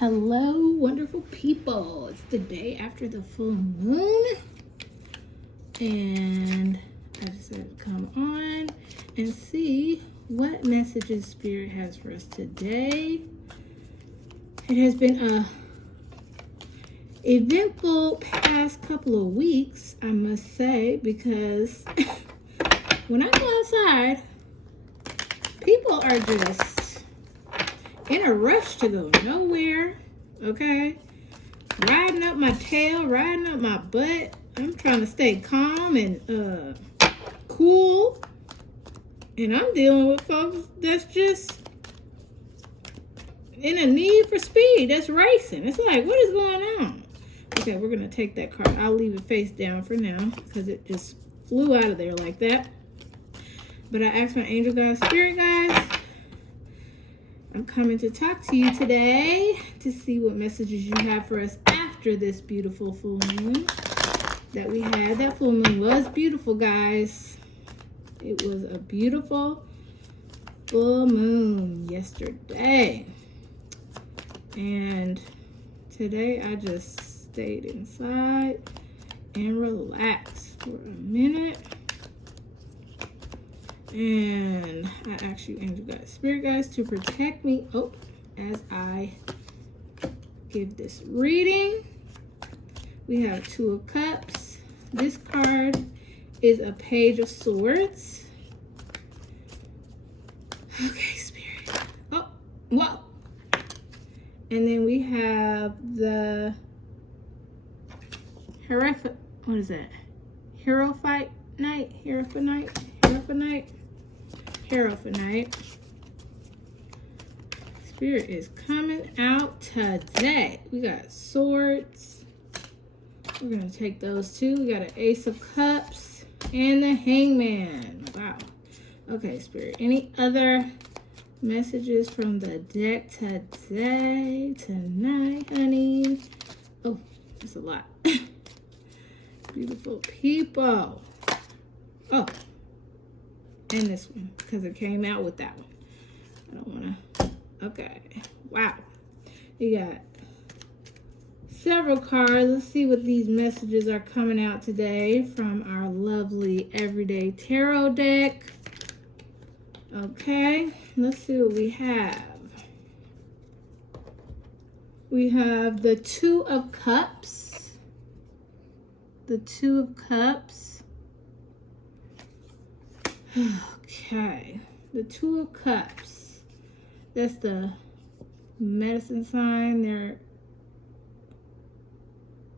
Hello, wonderful people. It's the day after the full moon, and I decided to come on and see what messages Spirit has for us today. It has been a eventful past couple of weeks, I must say, because when I go outside, people are just in a rush to go nowhere, okay? Riding up my tail, riding up my butt. I'm trying to stay calm and cool. And I'm dealing with folks that's just in a need for speed, that's racing. It's like, what is going on? Okay, we're going to take that card. I'll leave it face down for now because it just flew out of there like that. But I asked my angel guys, spirit guys, I'm coming to talk to you today to see what messages you have for us after this beautiful full moon that we had. That full moon was beautiful, guys. It was a beautiful full moon yesterday. And today I just stayed inside and relaxed for a minute. And I ask you, angel guys, spirit guys, to protect me as I give this reading. We have Two of Cups. This card is a Page of Swords. Okay, spirit. Oh, whoa. And then we have the what is that? Hierophant. Spirit is coming out today. We got swords. We're going to take those two. We got an Ace of Cups and the Hangman. Wow. Okay, Spirit. Any other messages from the deck today, tonight, honey? Oh, that's a lot. Beautiful people. Oh. And this one, because it came out with that one. I don't want to. Okay. Wow. You got several cards. Let's see what these messages are coming out today from our lovely Everyday Tarot deck. Okay. Let's see what we have. We have the Two of Cups. The Two of Cups. Okay, the Two of Cups. That's the medicine sign. They're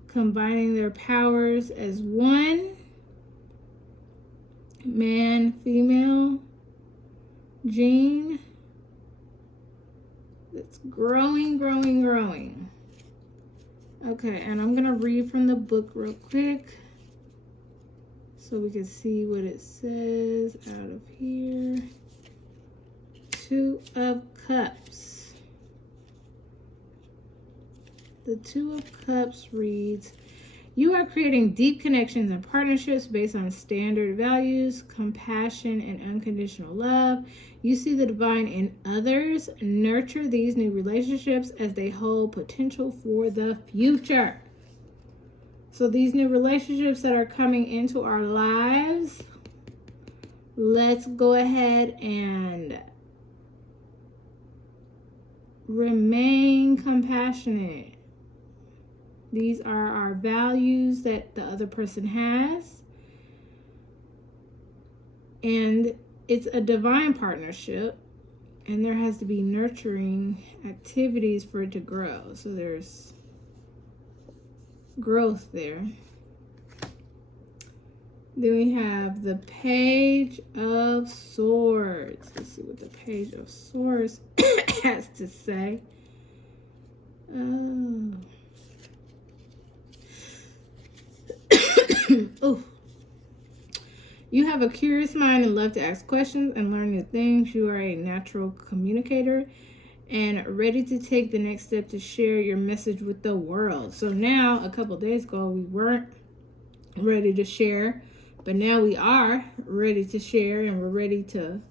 combining their powers as one. Man, female gene. It's growing. Okay, and I'm going to read from the book real quick, so we can see what it says out of here. Two of Cups. The Two of Cups reads, you are creating deep connections and partnerships based on standard values, compassion, and unconditional love. You see the divine in others. Nurture these new relationships as they hold potential for the future. So these new relationships that are coming into our lives, let's go ahead and remain compassionate. These are our values that the other person has. And it's a divine partnership. And there has to be nurturing activities for it to grow. So there's growth there. Then we have the Page of Swords. Let's see what the Page of Swords has to say. Oh. You have a curious mind and love to ask questions and learn new things. You are a natural communicator and ready to take the next step to share your message with the world. So now, a couple days ago, we weren't ready to share, but now we are ready to share, and we're ready to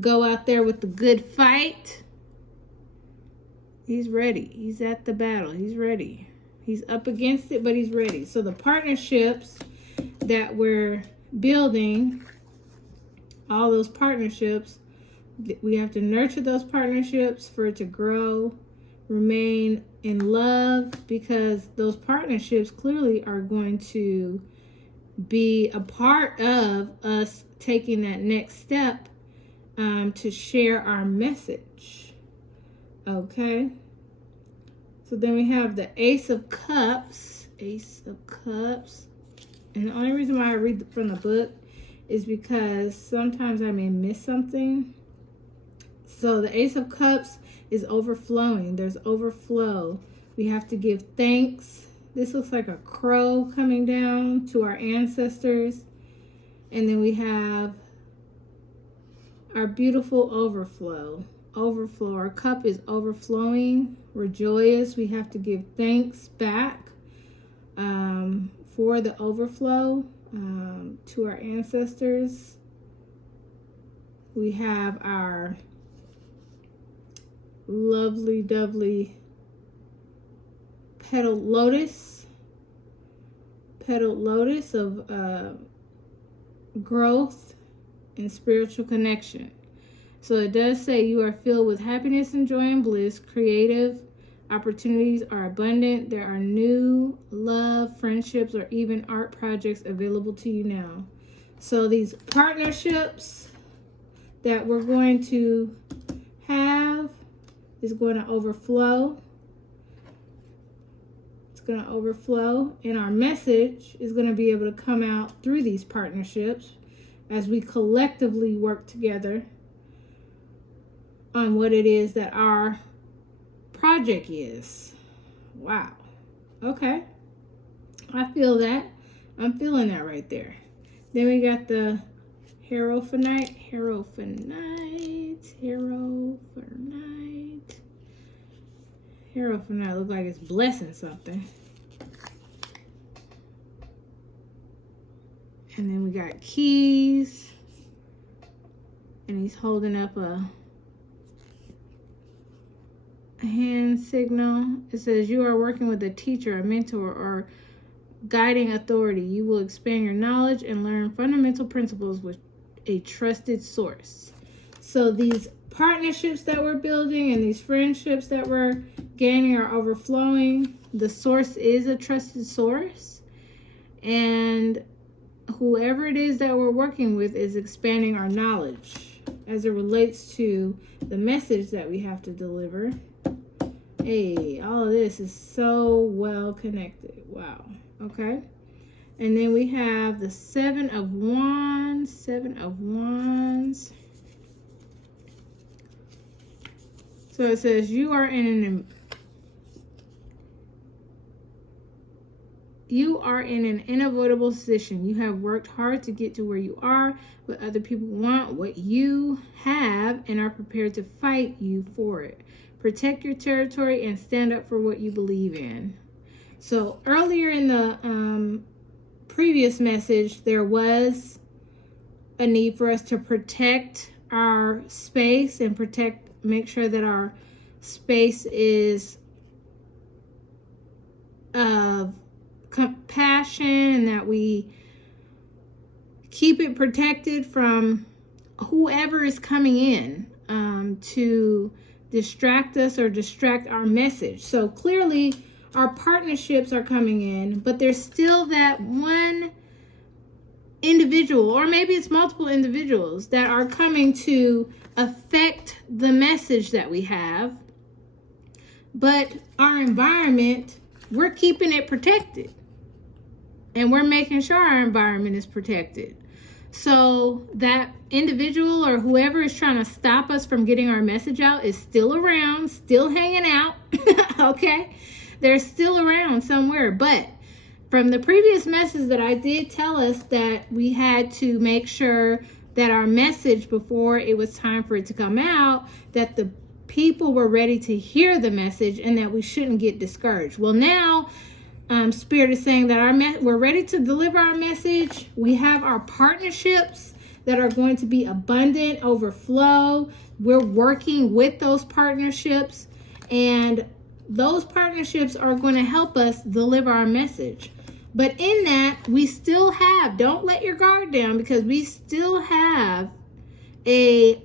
go out there with the good fight. He's ready. He's at the battle. He's ready. He's up against it, but he's ready. So the partnerships that we're building, all those partnerships, we have to nurture those partnerships for it to grow, remain in love, because those partnerships clearly are going to be a part of us taking that next step to share our message. Okay. So then we have the Ace of Cups. Ace of Cups. And the only reason why I read from the book is because sometimes I may miss something. So the Ace of Cups is overflowing. There's overflow. We have to give thanks. This looks like a crow coming down to our ancestors. And then we have our beautiful overflow. Overflow. Our cup is overflowing. We're joyous. We have to give thanks back for the overflow to our ancestors. We have our lovely, dovely petaled lotus of growth and spiritual connection. So it does say you are filled with happiness and joy and bliss. Creative opportunities are abundant. There are new love, friendships, or even art projects available to you now. So these partnerships that we're going to have is going to overflow. It's going to overflow, and our message is going to be able to come out through these partnerships as we collectively work together on what it is that our project is. Wow. Okay. I feel that. I'm feeling that right there. Then we got the Hierophantite. Hierophantite looks like it's blessing something. And then we got keys. And he's holding up a hand signal. It says you are working with a teacher, a mentor, or guiding authority. You will expand your knowledge and learn fundamental principles with a trusted source. So these partnerships that we're building and these friendships that we're gaining are overflowing. The source is a trusted source, and whoever it is that we're working with is expanding our knowledge as it relates to the message that we have to deliver. Hey, all of this is so well connected. Wow. Okay. And then we have the Seven of Wands. So it says you are in an unavoidable position. You have worked hard to get to where you are, but other people want what you have and are prepared to fight you for it. Protect your territory and stand up for what you believe in. So earlier in the previous message, there was a need for us to protect our space and make sure that our space is of compassion and that we keep it protected from whoever is coming in to distract us or distract our message. So clearly our partnerships are coming in, but there's still that one individual, or maybe it's multiple individuals that are coming to affect the message that we have. But our environment, we're keeping it protected. And we're making sure our environment is protected. So that individual or whoever is trying to stop us from getting our message out is still around, still hanging out. Okay? They're still around somewhere. But from the previous message that I did tell us that we had to make sure that our message, before it was time for it to come out, that the people were ready to hear the message and that we shouldn't get discouraged. Well, now Spirit is saying that we're ready to deliver our message. We have our partnerships that are going to be abundant, overflow. We're working with those partnerships, And those partnerships are going to help us deliver our message. But in that, we still have, don't let your guard down, because we still have a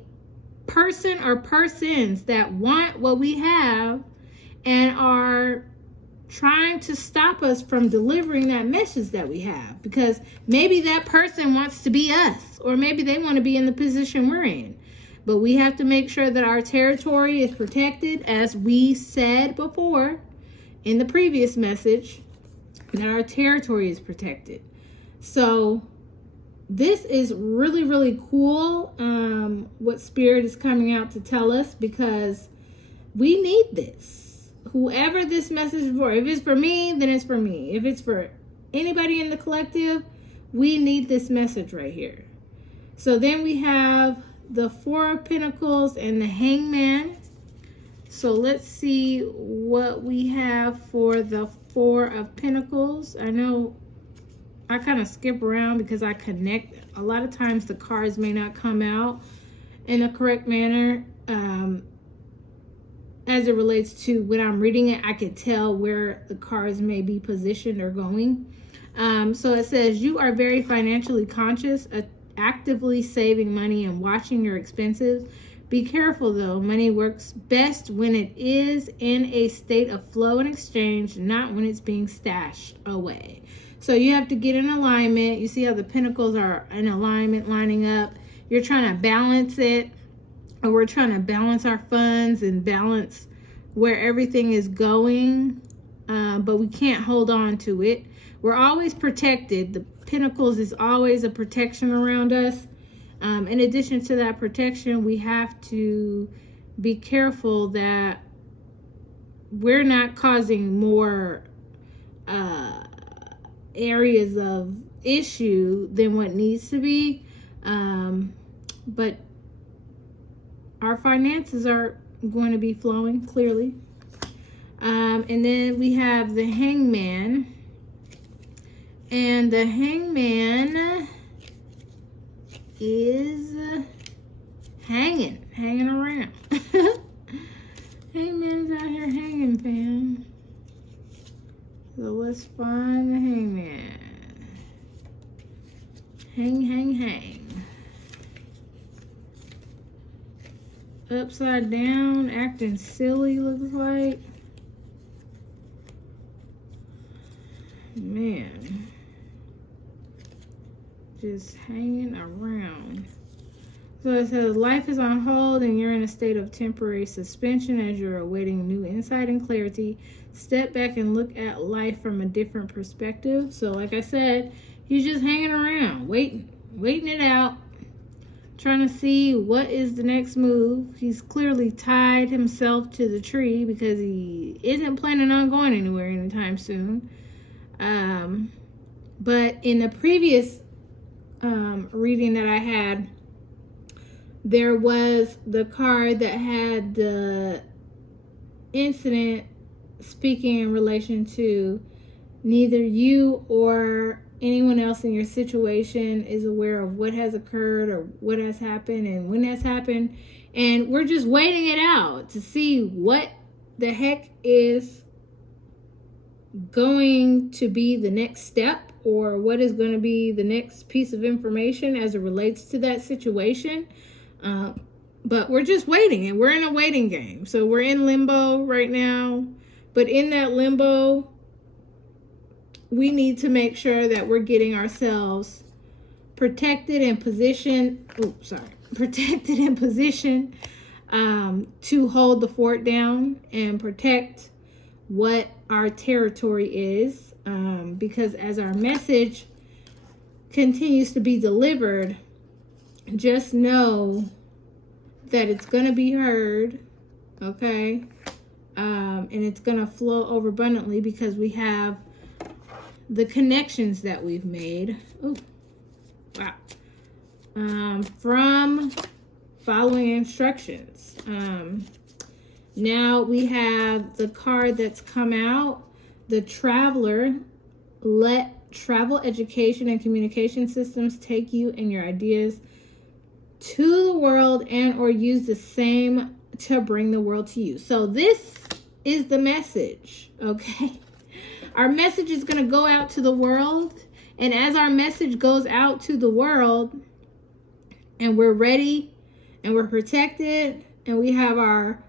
person or persons that want what we have and are trying to stop us from delivering that message that we have, because maybe that person wants to be us, or maybe they want to be in the position we're in. But we have to make sure that our territory is protected, as we said before in the previous message, that our territory is protected. So this is really, really cool, what Spirit is coming out to tell us, because we need this. Whoever this message is for, if it's for me, then it's for me. If it's for anybody in the collective, we need this message right here. So then we have the Four of Pentacles and the Hangman. So let's see what we have for the Four of Pentacles. I know I kind of skip around because I connect. A lot of times the cards may not come out in the correct manner. As it relates to when I'm reading it, I could tell where the cards may be positioned or going. So it says, you are very financially conscious, actively saving money and watching your expenses. Be careful though, money works best when it is in a state of flow and exchange, not when it's being stashed away. So you have to get in alignment. You see how the pentacles are in alignment, lining up. You're trying to balance it, or we're trying to balance our funds and balance where everything is going, but we can't hold on to it. We're always protected. The pentacles is always a protection around us. In addition to that protection, we have to be careful that we're not causing more areas of issue than what needs to be. But our finances are going to be flowing clearly. And then we have the Hangman. And the Hangman is hanging around. Hangman's out here hanging, fam. So let's find the Hangman. Hang. Upside down, acting silly, looks like. Man. Just hanging around. So it says, life is on hold and you're in a state of temporary suspension as you're awaiting new insight and clarity. Step back and look at life from a different perspective. So like I said, he's just hanging around, waiting it out, trying to see what is the next move. He's clearly tied himself to the tree because he isn't planning on going anywhere anytime soon. But in the previous reading that I had, there was the card that had the incident speaking in relation to neither you or anyone else in your situation is aware of what has occurred or what has happened and when that's happened. And we're just waiting it out to see what the heck is going to be the next step, or what is going to be the next piece of information as it relates to that situation. But we're just waiting, and we're in a waiting game. So we're in limbo right now. But in that limbo, we need to make sure that we're getting ourselves protected and positioned. Protected and positioned to hold the fort down and protect what our territory is. Because as our message continues to be delivered, just know that it's going to be heard, okay? And it's going to flow over abundantly because we have the connections that we've made. Oh, wow. From following instructions. Now we have the card that's come out, the Traveler. Let travel, education, and communication systems take you and your ideas to the world, and or use the same to bring the world to you. So this is the message, okay? Our message is going to go out to the world. And as our message goes out to the world, and we're ready, and we're protected, and we have our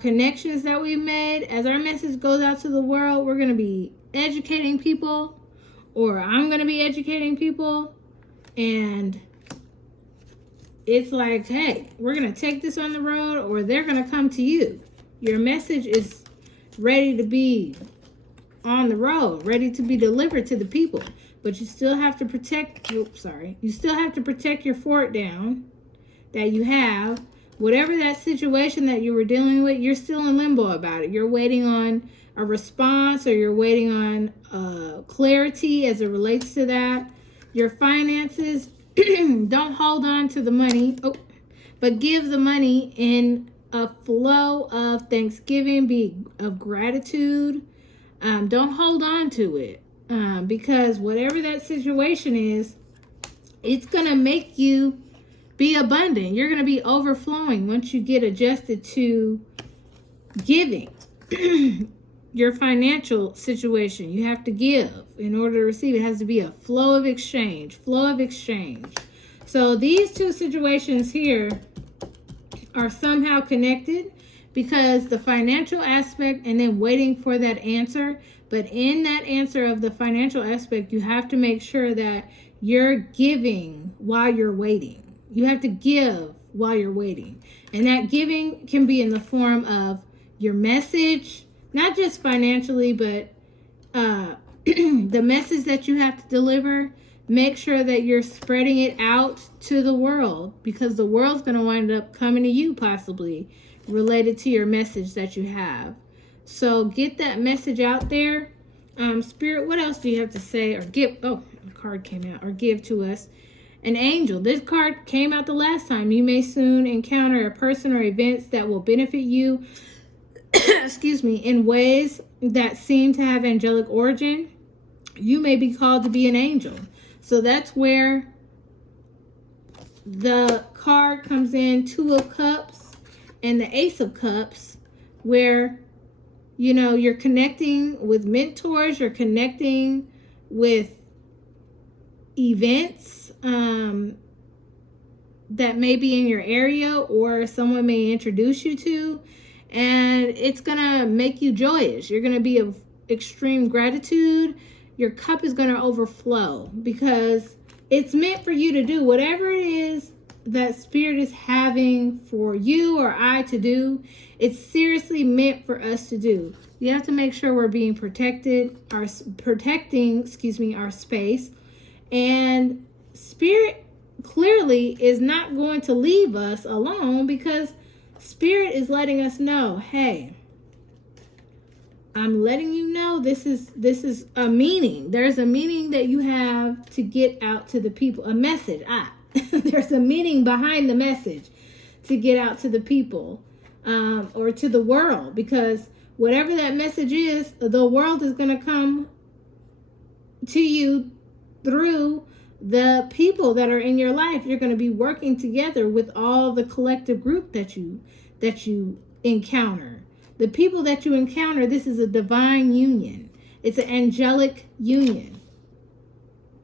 connections that we've made, as our message goes out to the world, we're going to be educating people, or I'm going to be educating people. And it's like, hey, we're going to take this on the road, or they're going to come to you. Your message is ready to be on the road, ready to be delivered to the people. But you still have to protect, you still have to protect your fort down that you have. Whatever that situation that you were dealing with, you're still in limbo about it. You're waiting on a response, or you're waiting on clarity as it relates to that. Your finances, don't hold on to the money, but give the money in a flow of thanksgiving, be of gratitude. Don't hold on to it, because whatever that situation is, it's going to make you be abundant. You're going to be overflowing once you get adjusted to giving. Your financial situation, you have to give in order to receive. It has to be a flow of exchange. So these two situations here are somehow connected, because the financial aspect and then waiting for that answer. But in that answer of the financial aspect, you have to make sure that you're giving while you're waiting. You have to give while you're waiting. And that giving can be in the form of your message, not just financially, but the message that you have to deliver. Make sure that you're spreading it out to the world, because the world's going to wind up coming to you, possibly related to your message that you have. So get that message out there. Spirit, what else do you have to say or give? Oh, a card came out. Or give to us. An angel. This card came out the last time. You may soon encounter a person or events that will benefit you excuse me, in ways that seem to have angelic origin. You may be called to be an angel. So that's where the card comes in, Two of Cups and the Ace of Cups, where, you know, you're connecting with mentors, you're connecting with events that may be in your area or someone may introduce you to, and it's gonna make you joyous. You're gonna be of extreme gratitude. Your cup is gonna overflow, because it's meant for you to do whatever it is that Spirit is having for you or I to do. It's seriously meant for us to do. You have to make sure we're being protecting our space. And Spirit clearly is not going to leave us alone, because Spirit is letting us know, hey, I'm letting you know this is a meaning. There's a meaning that you have to get out to the people. A message. There's a meaning behind the message to get out to the people, or to the world, because whatever that message is, the world is going to come to you through the people that are in your life. You're going to be working together with all the collective group that you encounter. The people that you encounter, this is a divine union. It's an angelic union.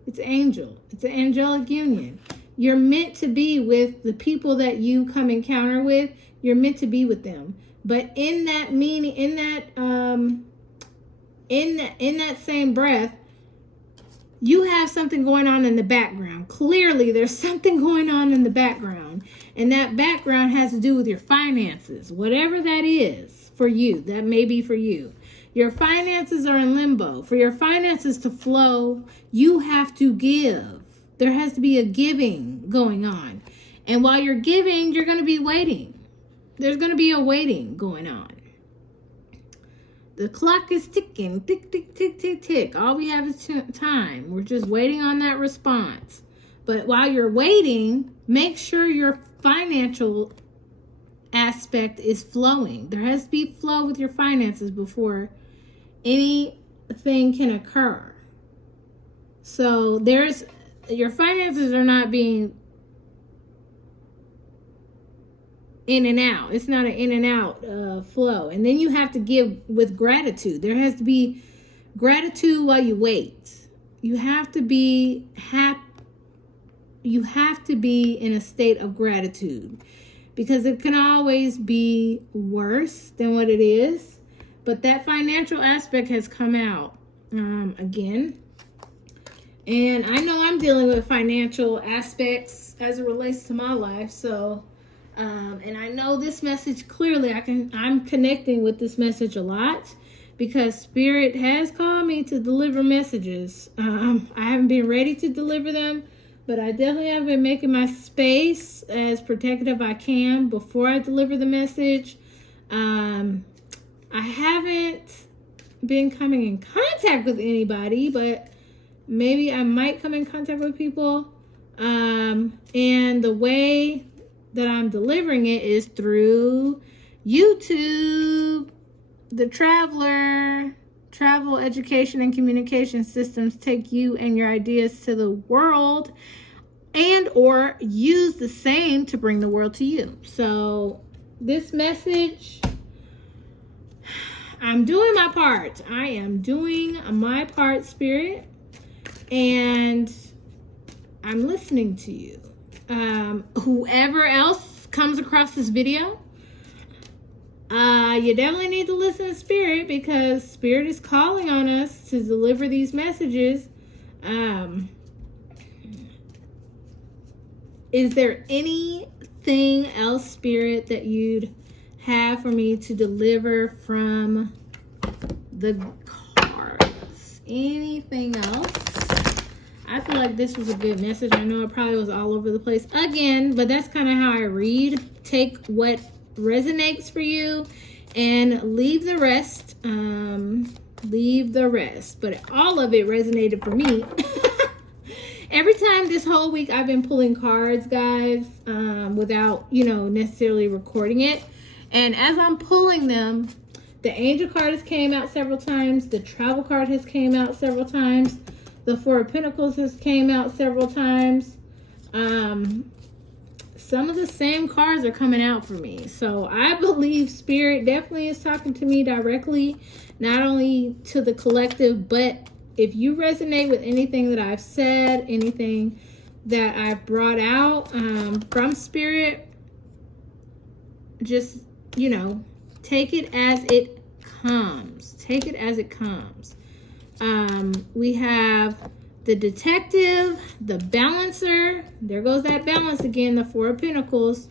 It's angel. It's an angelic union. You're meant to be with the people that you come encounter with. You're meant to be with them. But in that meaning, in that same breath, you have something going on in the background. Clearly, there's something going on in the background. And that background has to do with your finances. Whatever that is for you, that may be for you. Your finances are in limbo. For your finances to flow, you have to give. There has to be a giving going on. And while you're giving, you're going to be waiting. There's going to be a waiting going on. The clock is ticking, tick, tick, tick, tick, tick. All we have is time. We're just waiting on that response. But while you're waiting, make sure your financial aspect is flowing. There has to be flow with your finances before anything can occur. So your finances are not being in and out. It's not an in and out flow. And then you have to give with gratitude. There has to be gratitude while you wait. You have to be happy. You have to be in a state of gratitude, because it can always be worse than what it is. But that financial aspect has come out again. And I know I'm dealing with financial aspects as it relates to my life. So, and I know this message clearly, I'm connecting with this message a lot, because Spirit has called me to deliver messages. I haven't been ready to deliver them, but I definitely have been making my space as protective I can before I deliver the message. I haven't been coming in contact with anybody, but maybe I might come in contact with people. And the way that I'm delivering it is through YouTube. The Travel Education and Communication Systems take you and your ideas to the world, and or use the same to bring the world to you. So this message, I'm doing my part. I am doing my part, Spirit, and I'm listening to you. Whoever else comes across this video, you definitely need to listen to Spirit, because Spirit is calling on us to deliver these messages. Is there anything else, Spirit, that you'd have for me to deliver from the cards? Anything else? I feel like this was a good message. I know it probably was all over the place again, but that's kind of how I read. Take what resonates for you and leave the rest. Leave the rest. But all of it resonated for me. Every time this whole week I've been pulling cards, guys, without, necessarily recording it. And as I'm pulling them, the angel card has came out several times. The travel card has came out several times. The Four of Pentacles has came out several times. Some of the same cards are coming out for me. So I believe Spirit definitely is talking to me directly, not only to the collective, but if you resonate with anything that I've said, anything that I've brought out from Spirit, just, take it as it comes. Take it as it comes. We have the detective, the balancer. There goes that balance again, the Four of Pentacles,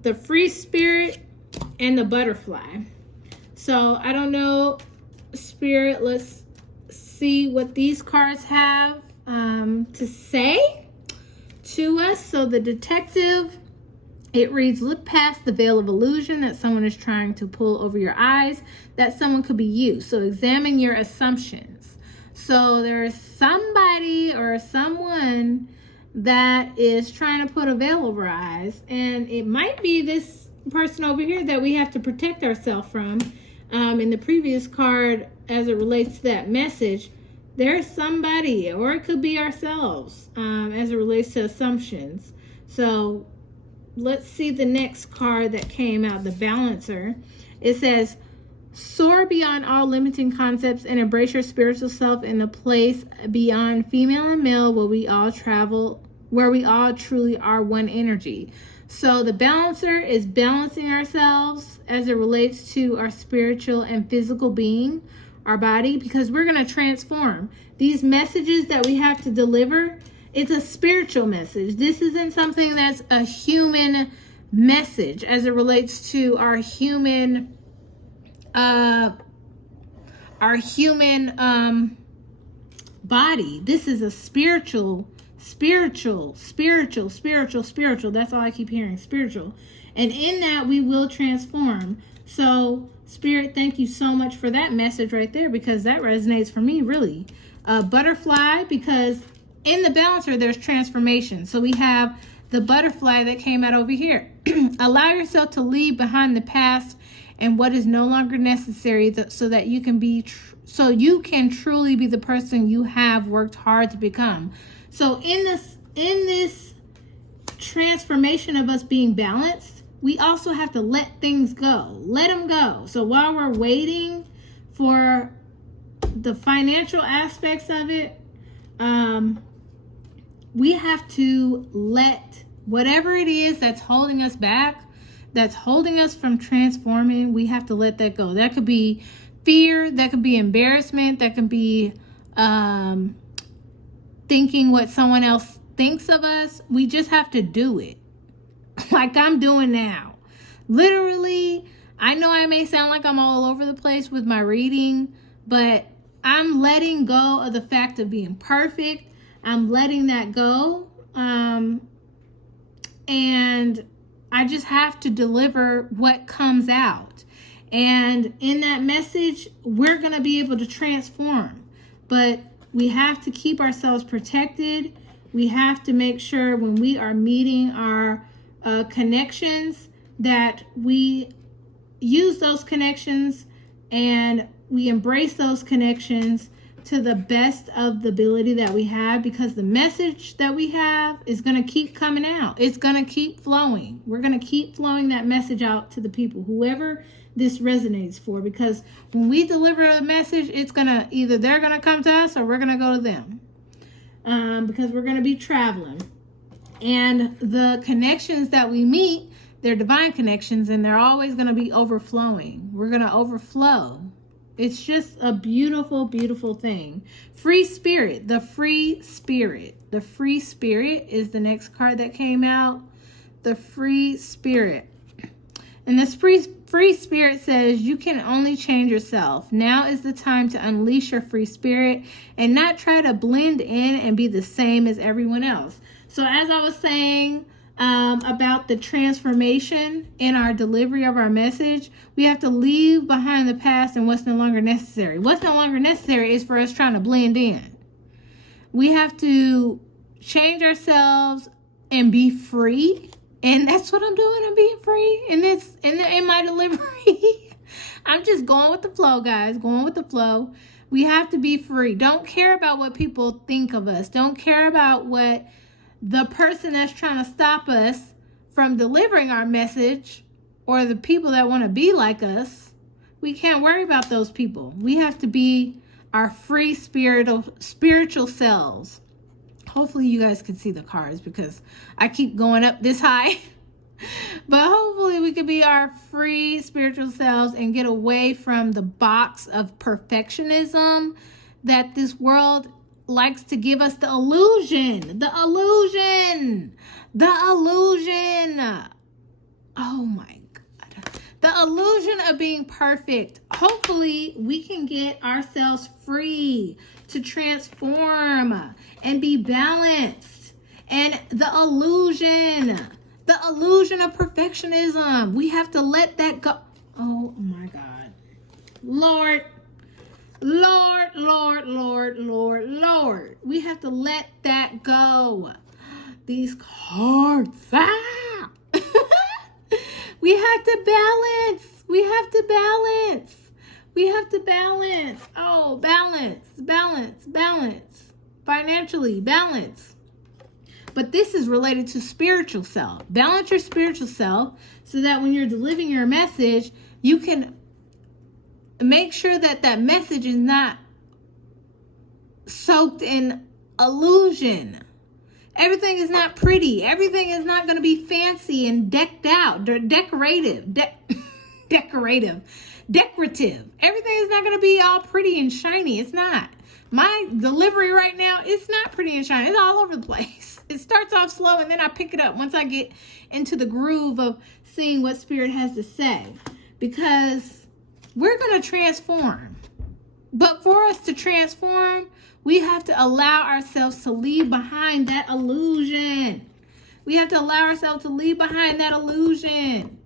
the free spirit, and the butterfly. So I don't know, Spirit, let's see what these cards have to say to us. So the detective, it reads, look past the veil of illusion that someone is trying to pull over your eyes. That someone could be you. So examine your assumptions. So there's somebody or someone that is trying to put a veil over our eyes. And it might be this person over here that we have to protect ourselves from. In the previous card, as it relates to that message, there's somebody, or it could be ourselves, as it relates to assumptions. So let's see the next card that came out, the balancer. It says, soar beyond all limiting concepts and embrace your spiritual self in a place beyond female and male where we all travel, where we all truly are one energy. So the balancer is balancing ourselves as it relates to our spiritual and physical being, our body, because we're going to transform. These messages that we have to deliver, it's a spiritual message. This isn't something that's a human message as it relates to our human body. This is a spiritual. That's all I keep hearing, spiritual. And in that, we will transform. So, Spirit, thank you so much for that message right there, because that resonates for me, really. Butterfly, because in the balancer, there's transformation. So we have the butterfly that came out over here. Allow yourself to leave behind the past and what is no longer necessary, so that you can be, so you can truly be the person you have worked hard to become. So in this transformation of us being balanced, we also have to let things go. Let them go. So while we're waiting for the financial aspects of it, we have to let whatever it is that's holding us back, that's holding us from transforming, we have to let that go. That could be fear, that could be embarrassment, that could be thinking what someone else thinks of us. We just have to do it. Like I'm doing now. Literally, I know I may sound like I'm all over the place with my reading, but I'm letting go of the fact of being perfect. I'm letting that go. And I just have to deliver what comes out. And in that message, we're going to be able to transform. But we have to keep ourselves protected. We have to make sure when we are meeting our connections that we use those connections and we embrace those connections to the best of the ability that we have, because the message that we have is going to keep coming out. It's going to keep flowing. We're going to keep flowing that message out to the people, whoever this resonates for, because when we deliver a message, it's going to either they're going to come to us or we're going to go to them, because we're going to be traveling. And the connections that we meet, they're divine connections, and they're always going to be overflowing. We're going to overflow. It's just a beautiful, beautiful thing. Free spirit, the free spirit. The free spirit is the next card that came out. The free spirit. And this free spirit says you can only change yourself. Now is the time to unleash your free spirit and not try to blend in and be the same as everyone else. So as I was saying about the transformation in our delivery of our message, we have to leave behind the past and what's no longer necessary. What's no longer necessary is for us trying to blend in. We have to change ourselves and be free. And that's what I'm doing. I'm being free in my delivery. I'm just going with the flow, guys. Going with the flow. We have to be free. Don't care about what people think of us. Don't care about what the person that's trying to stop us from delivering our message or the people that want to be like us. We can't worry about those people. We have to be our free spiritual selves. Hopefully you guys can see the cards because I keep going up this high. But hopefully we could be our free spiritual selves and get away from the box of perfectionism that this world likes to give us. The illusion. Oh my God. The illusion of being perfect. Hopefully we can get ourselves free to transform and be balanced. And the illusion of perfectionism, we have to let that go. Oh my God. Lord. We have to let that go. These cards. We have to balance. Oh, balance. Financially, balance. But this is related to spiritual self. Balance your spiritual self so that when you're delivering your message, you can make sure that that message is not soaked in illusion. Everything is not pretty. Everything is not going to be fancy and decked out. Decorative. Everything is not going to be all pretty and shiny. It's not. My delivery right now, it's not pretty and shiny. It's all over the place. It starts off slow and then I pick it up once I get into the groove of seeing what Spirit has to say. Because we're going to transform. But for us to transform, we have to allow ourselves to leave behind that illusion. We have to allow ourselves to leave behind that illusion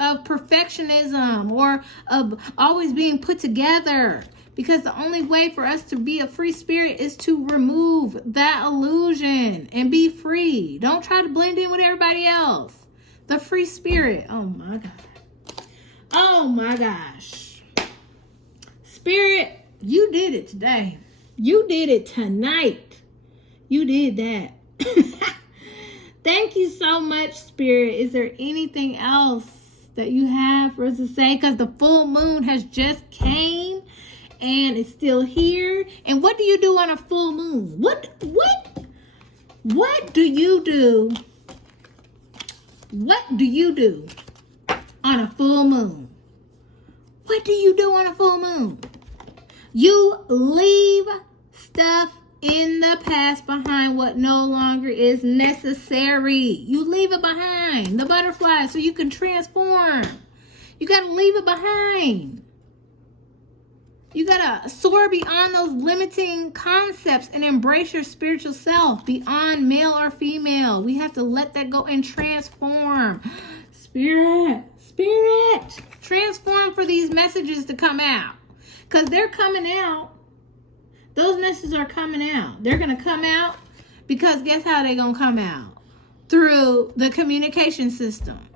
of perfectionism or of always being put together. Because the only way for us to be a free spirit is to remove that illusion and be free. Don't try to blend in with everybody else. The free spirit. Oh my God. Oh my gosh. Spirit, you did it today. You did it tonight. You did that. Thank you so much, Spirit. Is there anything else that you have for us to say? Because the full moon has just came and it's still here. And what do you do on a full moon? What do you do? What do you do on a full moon? What do you do on a full moon? You leave stuff in the past behind, what no longer is necessary. You leave it behind, the butterfly, so you can transform. You got to leave it behind. You got to soar beyond those limiting concepts and embrace your spiritual self, beyond male or female. We have to let that go and transform. Spirit, transform for these messages to come out, because they're coming out. Those messages are coming out. They're going to come out because guess how they're going to come out? Through the communication system.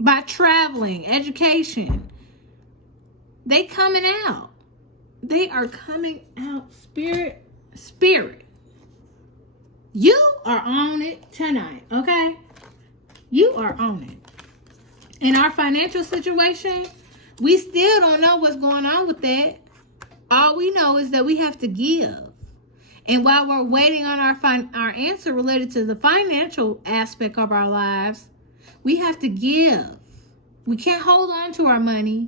By traveling, education. They coming out. They are coming out. Spirit. You are on it tonight, okay? You are on it. In our financial situation, we still don't know what's going on with that. All we know is that we have to give. And while we're waiting on our answer related to the financial aspect of our lives, we have to give. We can't hold on to our money.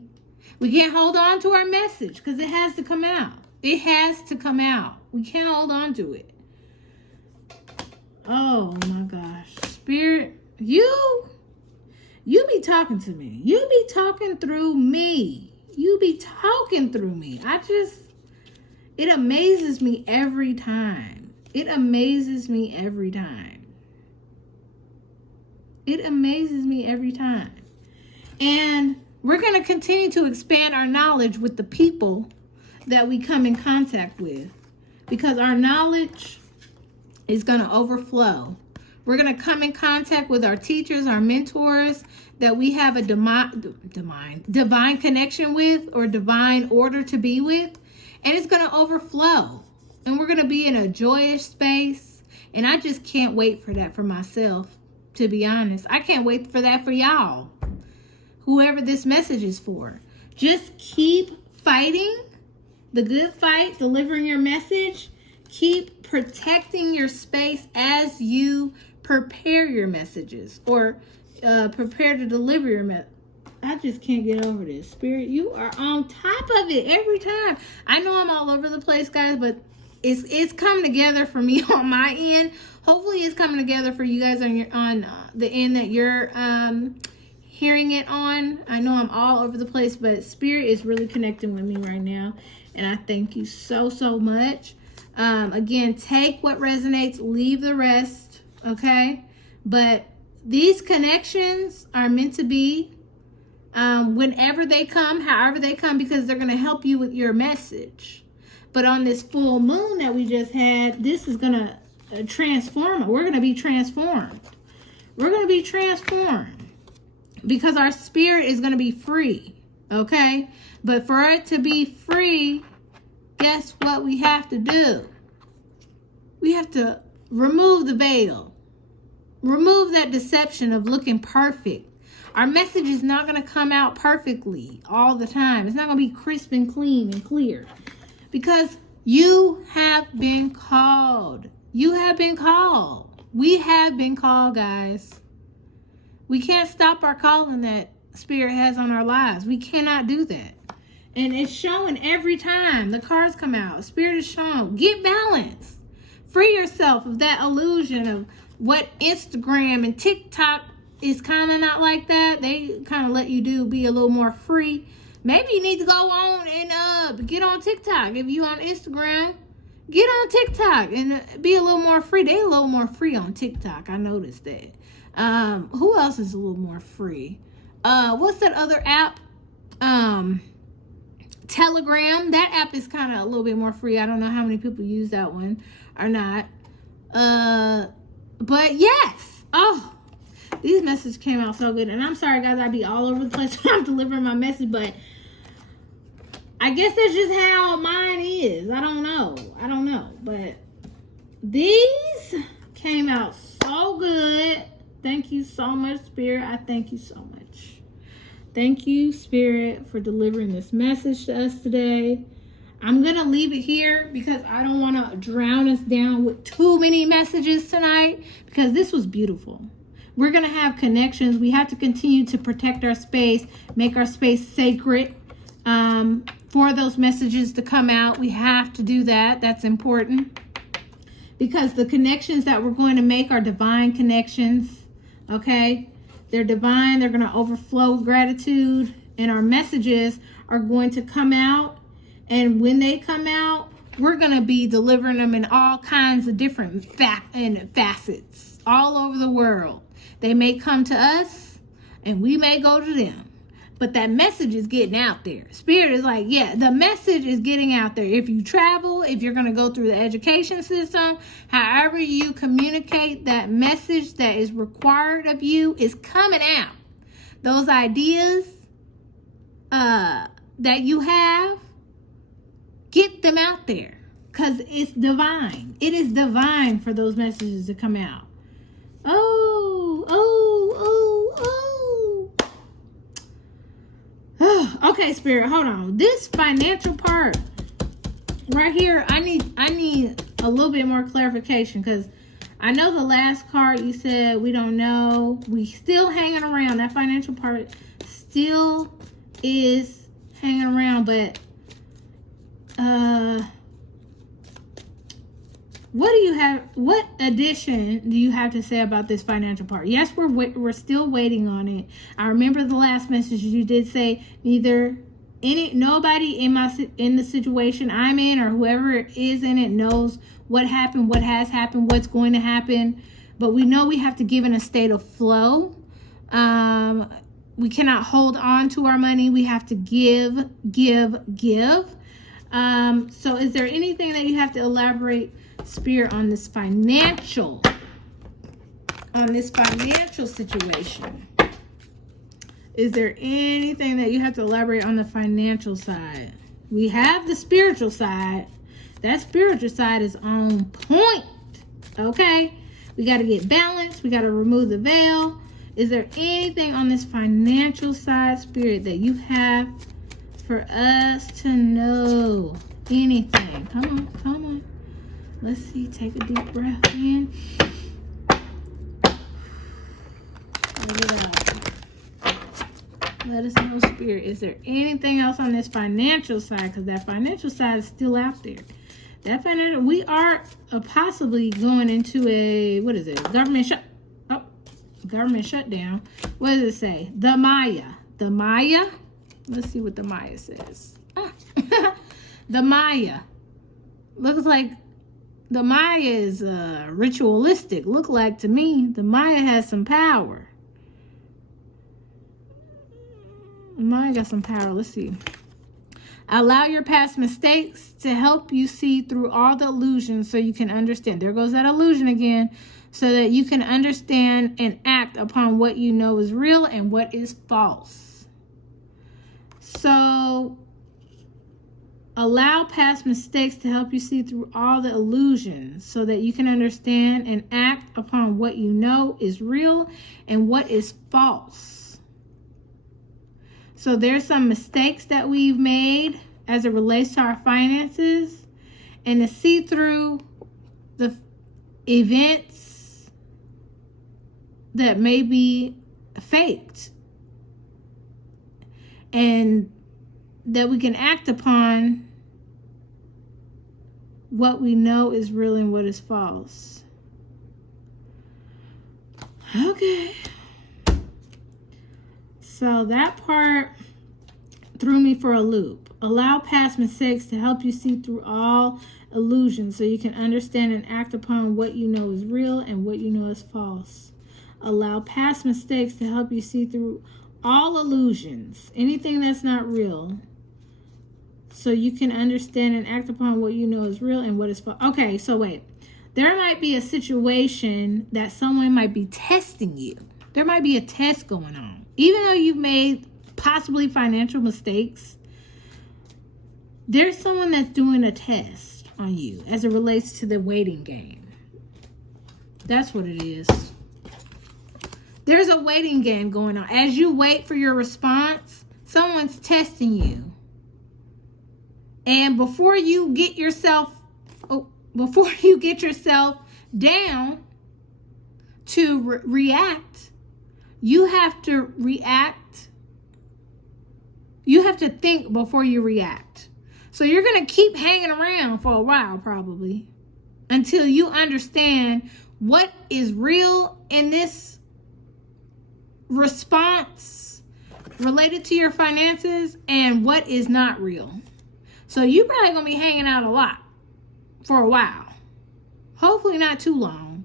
We can't hold on to our message because it has to come out. It has to come out. We can't hold on to it. Oh my gosh. Spirit, you be talking to me. You be talking through me. You be talking through me. It amazes me every time. It amazes me every time. It amazes me every time. And we're going to continue to expand our knowledge with the people that we come in contact with, because our knowledge is going to overflow. We're going to come in contact with our teachers, our mentors, that we have a divine connection with, or divine order to be with, and it's going to overflow. And we're going to be in a joyous space, and I just can't wait for that for myself, to be honest. I can't wait for that for y'all, whoever this message is for. Just keep fighting the good fight, delivering your message. Keep protecting your space as you prepare your messages, or prepare to deliver your message. I just can't get over this. Spirit, you are on top of it every time. I know I'm all over the place, guys, but it's coming together for me on my end. Hopefully it's coming together for you guys on the end that you're hearing it on. I know I'm all over the place, but Spirit is really connecting with me right now, and I thank you so much. Again, take what resonates, leave the rest, okay? But these connections are meant to be whenever they come, however they come, because they're going to help you with your message. But on this full moon that we just had, this is going to transform. We're going to be transformed. We're going to be transformed because our spirit is going to be free, okay? But for it to be free, guess what we have to do? We have to remove the veil. Remove that deception of looking perfect. Our message is not going to come out perfectly all the time. It's not going to be crisp and clean and clear, because you have been called. You have been called. We have been called, guys. We can't stop our calling that Spirit has on our lives. We cannot do that. And it's showing every time the cards come out. Spirit is showing. Get balance. Free yourself of that illusion of what Instagram and TikTok is kind of not like that. They kind of let you be a little more free. Maybe you need to go on and get on TikTok. If you on Instagram, get on TikTok and be a little more free. They a little more free on TikTok. I noticed that. Who else is a little more free? What's that other app? Telegram. That app is kind of a little bit more free. I don't know how many people use that one or not. But yes. Oh, these messages came out so good. And I'm sorry, guys, I'd be all over the place when I'm delivering my message, but I guess that's just how mine is. I don't know. But these came out so good. Thank you so much, Spirit. I thank you so much. Thank you, Spirit, for delivering this message to us today. I'm going to leave it here because I don't want to drown us down with too many messages tonight, because this was beautiful. We're going to have connections. We have to continue to protect our space, make our space sacred. For those messages to come out, we have to do that. That's important, because the connections that we're going to make are divine connections. Okay? They're divine. They're going to overflow with gratitude, and our messages are going to come out. And when they come out, we're going to be delivering them in all kinds of different facets all over the world. They may come to us and we may go to them, but that message is getting out there. Spirit is like, yeah, the message is getting out there. If you travel, if you're going to go through the education system, however you communicate, that message that is required of you is coming out. Those ideas that you have, get them out there, because it's divine. It is divine for those messages to come out. Okay, Spirit, hold on. This financial part right here, I need a little bit more clarification, because I know the last card you said we don't know. We still hanging around. That financial part still is hanging around, but what addition do you have to say about this financial part? Yes, we're still waiting on it. I remember the last message you did say nobody in the situation I'm in, or whoever is in it, knows what happened, what has happened, what's going to happen, but we know we have to give in a state of flow. We cannot hold on to our money. We have to give. So is there anything that you have to elaborate, Spirit, on this financial situation? Is there anything that you have to elaborate on the financial side? We have the spiritual side. That spiritual side is on point. Okay? We got to get balanced. We got to remove the veil. Is there anything on this financial side, Spirit, that you have for us to know? Anything? Come on. Let's see. Take a deep breath in. Let us know, Spirit. Is there anything else on this financial side? Because that financial side is still out there. That financial, we are possibly going into a, what is it? Government shutdown. What does it say? The Maya. Let's see what the Maya says. The Maya. Looks like the Maya is ritualistic. Look like to me the Maya has some power. The Maya got some power. Let's see. Allow your past mistakes to help you see through all the illusions so you can understand. There goes that illusion again. So that you can understand and act upon what you know is real and what is false. So allow past mistakes to help you see through all the illusions so that you can understand and act upon what you know is real and what is false. So there's some mistakes that we've made as it relates to our finances, and to see through the events that may be faked, and that we can act upon what we know is real and what is false. Okay. So that part threw me for a loop. Allow past mistakes to help you see through all illusions so you can understand and act upon what you know is real and what you know is false. Allow past mistakes to help you see through all illusions, anything that's not real, so you can understand and act upon what you know is real and what is false. Okay, so wait. There might be a situation that someone might be testing you. There might be a test going on. Even though you've made possibly financial mistakes, there's someone that's doing a test on you as it relates to the waiting game. That's what it is. There's a waiting game going on. As you wait for your response, someone's testing you. And before you get yourself down to react, you have to react. You have to think before you react. So you're going to keep hanging around for a while probably until you understand what is real in this response related to your finances and what is not real. So you're probably going to be hanging out a lot for a while. Hopefully not too long.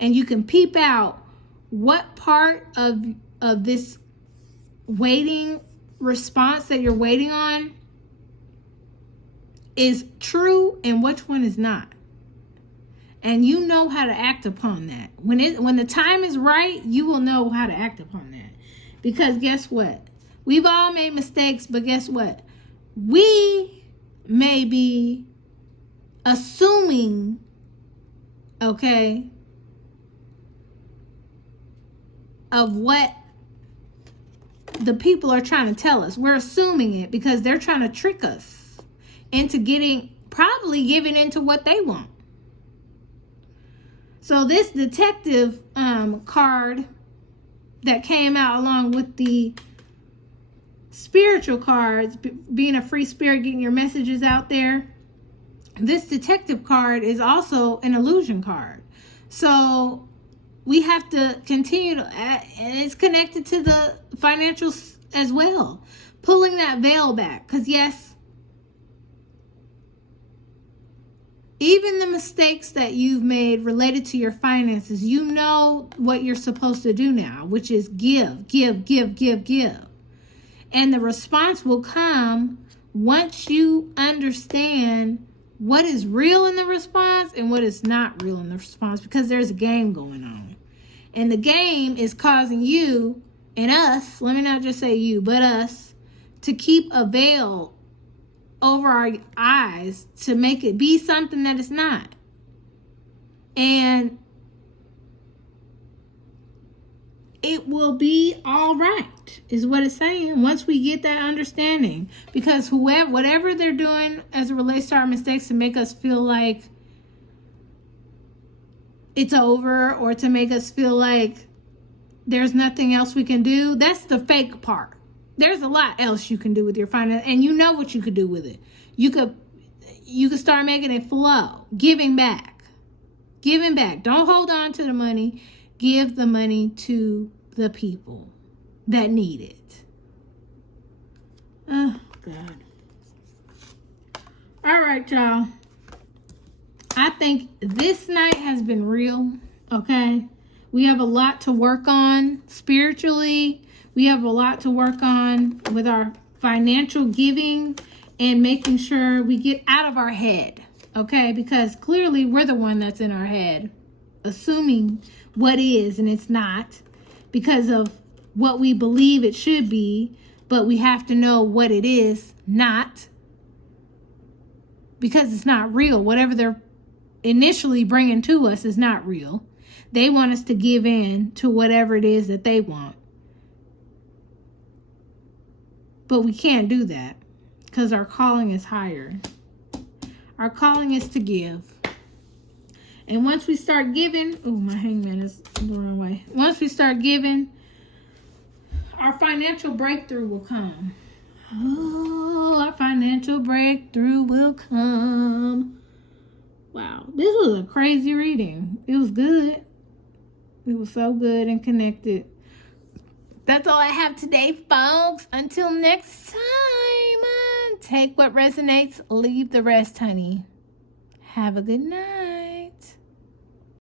And you can peep out what part of this waiting response that you're waiting on is true and which one is not. And you know how to act upon that. When the time is right, you will know how to act upon that. Because guess what? We've all made mistakes, but guess what? We may be assuming, okay, of what the people are trying to tell us. We're assuming it because they're trying to trick us into probably giving into what they want. So this detective card that came out along with the spiritual cards, being a free spirit, getting your messages out there, this detective card is also an illusion card. So we have to continue to, and it's connected to the financials as well, pulling that veil back. Because yes, even the mistakes that you've made related to your finances, you know what you're supposed to do now, which is give. And the response will come once you understand what is real in the response and what is not real in the response, because there's a game going on. And the game is causing you and us, let me not just say you, but us, to keep a veil over our eyes to make it be something that it's not. And it will be all right, is what it's saying, once we get that understanding. Because whatever they're doing as it relates to our mistakes to make us feel like it's over, or to make us feel like there's nothing else we can do, that's the fake part. There's a lot else you can do with your finance, and you know what you could do with it. You could start making it flow, giving back. Don't hold on to the money. Give the money to the people that need it. Oh, God. All right, y'all. I think this night has been real, okay? We have a lot to work on spiritually. We have a lot to work on with our financial giving and making sure we get out of our head, okay? Because clearly we're the one that's in our head, assuming what is and it's not because of what we believe it should be, but we have to know what it is not, because it's not real. Whatever they're initially bringing to us is not real. They want us to give in to whatever it is that they want. But we can't do that because our calling is higher. Our calling is to give. And once we start giving, oh, my hangman is the wrong way. Once we start giving, our financial breakthrough will come. Oh, our financial breakthrough will come. Wow, this was a crazy reading. It was good. It was so good and connected. That's all I have today, folks. Until next time, take what resonates, leave the rest, honey. Have a good night.